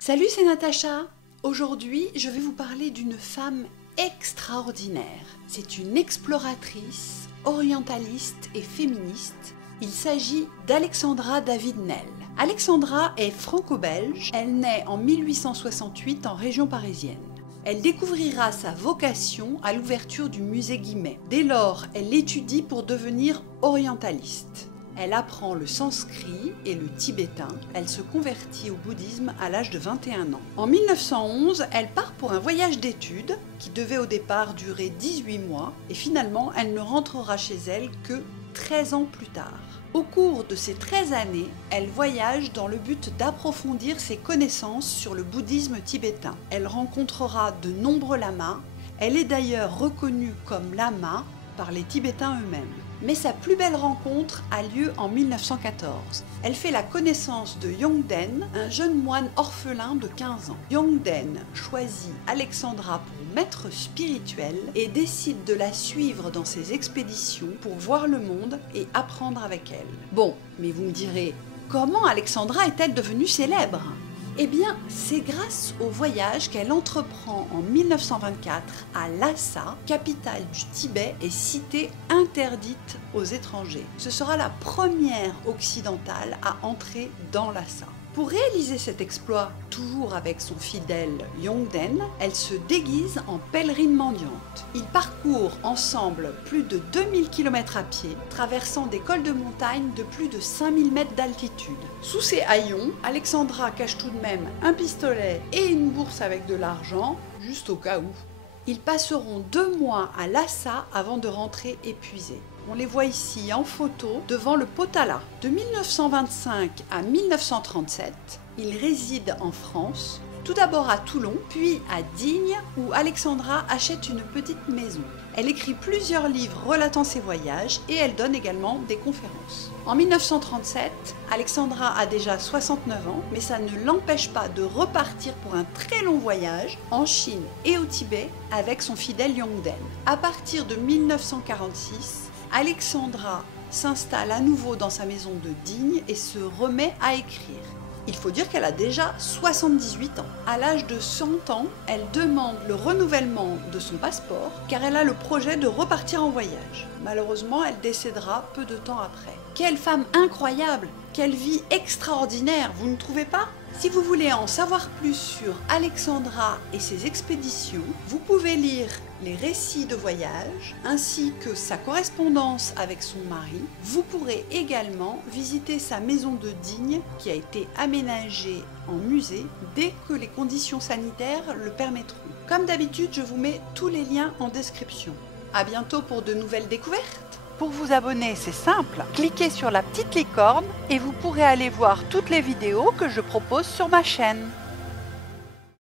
Salut, c'est Natacha. Aujourd'hui, je vais vous parler d'une femme extraordinaire. C'est une exploratrice, orientaliste et féministe. Il s'agit d'Alexandra David-Néel. Alexandra est franco-belge. Elle naît en 1868 en région parisienne. Elle découvrira sa vocation à l'ouverture du musée Guimet. Dès lors, elle l'étudie pour devenir orientaliste. Elle apprend le sanskrit et le tibétain. Elle se convertit au bouddhisme à l'âge de 21 ans. En 1911, elle part pour un voyage d'études qui devait au départ durer 18 mois et finalement, elle ne rentrera chez elle que 13 ans plus tard. Au cours de ces 13 années, elle voyage dans le but d'approfondir ses connaissances sur le bouddhisme tibétain. Elle rencontrera de nombreux lamas. Elle est d'ailleurs reconnue comme lama par les Tibétains eux-mêmes. Mais sa plus belle rencontre a lieu en 1914. Elle fait la connaissance de Yongden, un jeune moine orphelin de 15 ans. Yongden choisit Alexandra pour maître spirituel et décide de la suivre dans ses expéditions pour voir le monde et apprendre avec elle. Bon, mais vous me direz, comment Alexandra est-elle devenue célèbre ? Eh bien, c'est grâce au voyage qu'elle entreprend en 1924 à Lhasa, capitale du Tibet et cité interdite aux étrangers. Ce sera la première occidentale à entrer dans Lhasa. Pour réaliser cet exploit, toujours avec son fidèle Yongden, elle se déguise en pèlerine mendiante. Ils parcourent ensemble plus de 2000 km à pied, traversant des cols de montagne de plus de 5000 mètres d'altitude. Sous ses haillons, Alexandra cache tout de même un pistolet et une bourse avec de l'argent, juste au cas où. Ils passeront 2 mois à Lhasa avant de rentrer épuisés. On les voit ici en photo devant le Potala. De 1925 à 1937, ils résident en France, tout d'abord à Toulon, puis à Digne, où Alexandra achète une petite maison. Elle écrit plusieurs livres relatant ses voyages et elle donne également des conférences. En 1937, Alexandra a déjà 69 ans, mais ça ne l'empêche pas de repartir pour un très long voyage en Chine et au Tibet avec son fidèle Yongden. À partir de 1946, Alexandra s'installe à nouveau dans sa maison de Digne et se remet à écrire. Il faut dire qu'elle a déjà 78 ans. À l'âge de 100 ans, elle demande le renouvellement de son passeport car elle a le projet de repartir en voyage. Malheureusement, elle décédera peu de temps après. Quelle femme incroyable! Quelle vie extraordinaire, vous ne trouvez pas? Si vous voulez en savoir plus sur Alexandra et ses expéditions, vous pouvez lire les récits de voyage ainsi que sa correspondance avec son mari. Vous pourrez également visiter sa maison de Digne qui a été aménagée en musée dès que les conditions sanitaires le permettront. Comme d'habitude, je vous mets tous les liens en description. À bientôt pour de nouvelles découvertes. Pour vous abonner, c'est simple, cliquez sur la petite licorne et vous pourrez aller voir toutes les vidéos que je propose sur ma chaîne.